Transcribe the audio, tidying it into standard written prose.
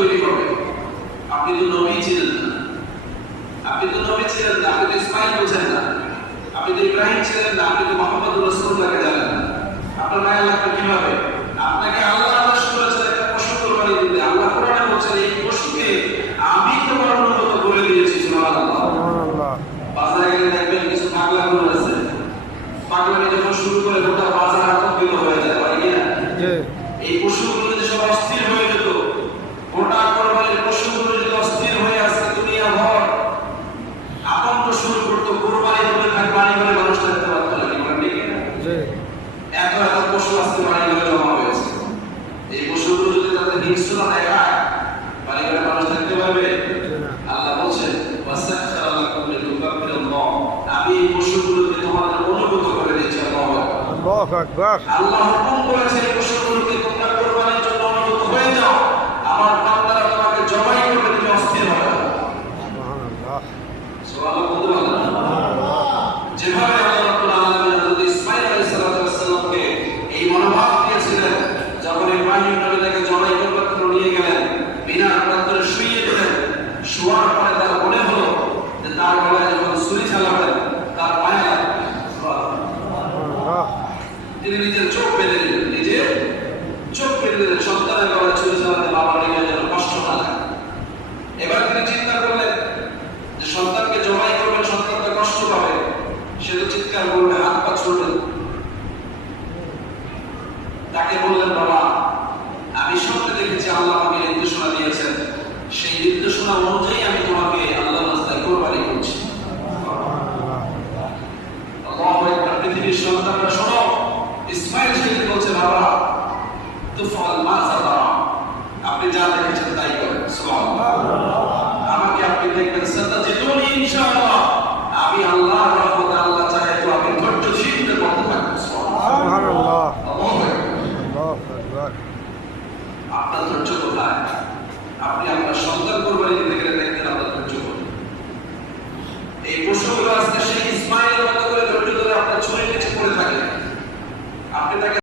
তৈরি হবে। আপনি তো নবী ছিলেন না, আপনি তো নবী ছিলেন না, আপনি তো ইসমাইল বোঝেন না, আপনি তো ইব্রাহিম ছিলেন না, আপনি তো মোহাম্মদ রাসূলুল্লাহকে জানেন না। আপনার মায়া লাগবে কিভাবে? আপনাকে আল্লাহ আদেশ করেছেন একটা পশু কোরবানি দিতে। আল্লাহ কোরআনে বলছেন এই পশুকে আমি তোমার অনুমত করে দিয়েছি। সুবহানাল্লাহ। বাজারে গেলে দেখবেন কিছু পাগলা গরু আছে, পাগলামি যখন শুরু করে গোটা বাজার আতঙ্কিত হয়ে যায়, হয় কিনা? এই পশুগুলো যদি সব অস্থির হয়ে যেত, গোটা কোরবানির পশুগুলো যদি অস্থির হয়ে আসছে দুনিয়া ভর আতঙ্ক শুরু করতো, কোরবানি ধরে থাকবে বাড়ি ঘরে মানুষ থাকতে পারতো না। এত এত পশু আজকে বাড়ি ঘরে জমা হয়েছে। এই পশুগুলো যদি তাদের হিংস্রতা দেখায় বাড়ি ঘরে মানুষ থাকতে পারবে? আল্লাহ বলছেন আমি এই পশুগুলোকে তোমাদের অনুগত করে দিচ্ছি। আল্লাহ হুকুম করেছেন এই পশুগুলোকে তোমরা কোরবানির জন্য অনুগত হয়ে যাও। আমার বান্দারা তোমাকে জবাই করবে, তুমি অস্থির হবে না। যেভাবে আল্লাহ রাব্বুল আলামিন হযরত ইসমাঈল আলাইহিস সালামকে এই মনোভাব দিয়েছিলেন, যখন ইব্রাহিম নবী তাকে জবাই করবার জন্য নিয়ে গেলেন, বিনার প্রান্তরে শুইয়ে দিলেন, শোয়ার পরে তার মনে হলো যে তার গলায় যখন ছুরি চালাবেন তার মায়া লাগবে। তিনি নিজের চোখ বেঁধে দিলেন, নিজের চোখ বেঁধে দিলেন, সন্তানের গলায় ছুরি চালাতে বাবার লেগে যেন কষ্ট না লাগে। এবার তিনি চিন্তা করলেন যে সন্তানকে জবাই করবেন, সন্তানটা কষ্ট পাবে, সে তো চিৎকার করবে, হাত পা ছুড়বেন। তাকে বললেন, বাবা আমি স্বপ্নে দেখেছি আল্লাহ আমাকে নির্দেশনা দিয়েছেন, সেই নির্দেশনা অনুযায়ী আমি তোমাকে আল্লাহর রাস্তায় কোরবানি করছি। আল্লাহু আকবার। পৃথিবীর সন্তানরা শোনো, ইসমাঈল ছেলে বলছে, বাবা তুফআল মা যারা, আপনি যা দেখেছেন তাই করেন। সুবহানাল্লাহ। আমাকে আপনি দেখবেন সাতাজিদুনি ইনশাআল্লাহ, আমি আল্লাহর রহমতে আল্লাহ চাহে তো আপনি ধৈর্যশীলদের মধ্যে থাকবেন। সুবহানাল্লাহ। আল্লাহু আকবার। আপনার ধৈর্য কোথায়? আপনি আপনার সন্তান কোরবানি দিতে গেলে দেখবেন আপনার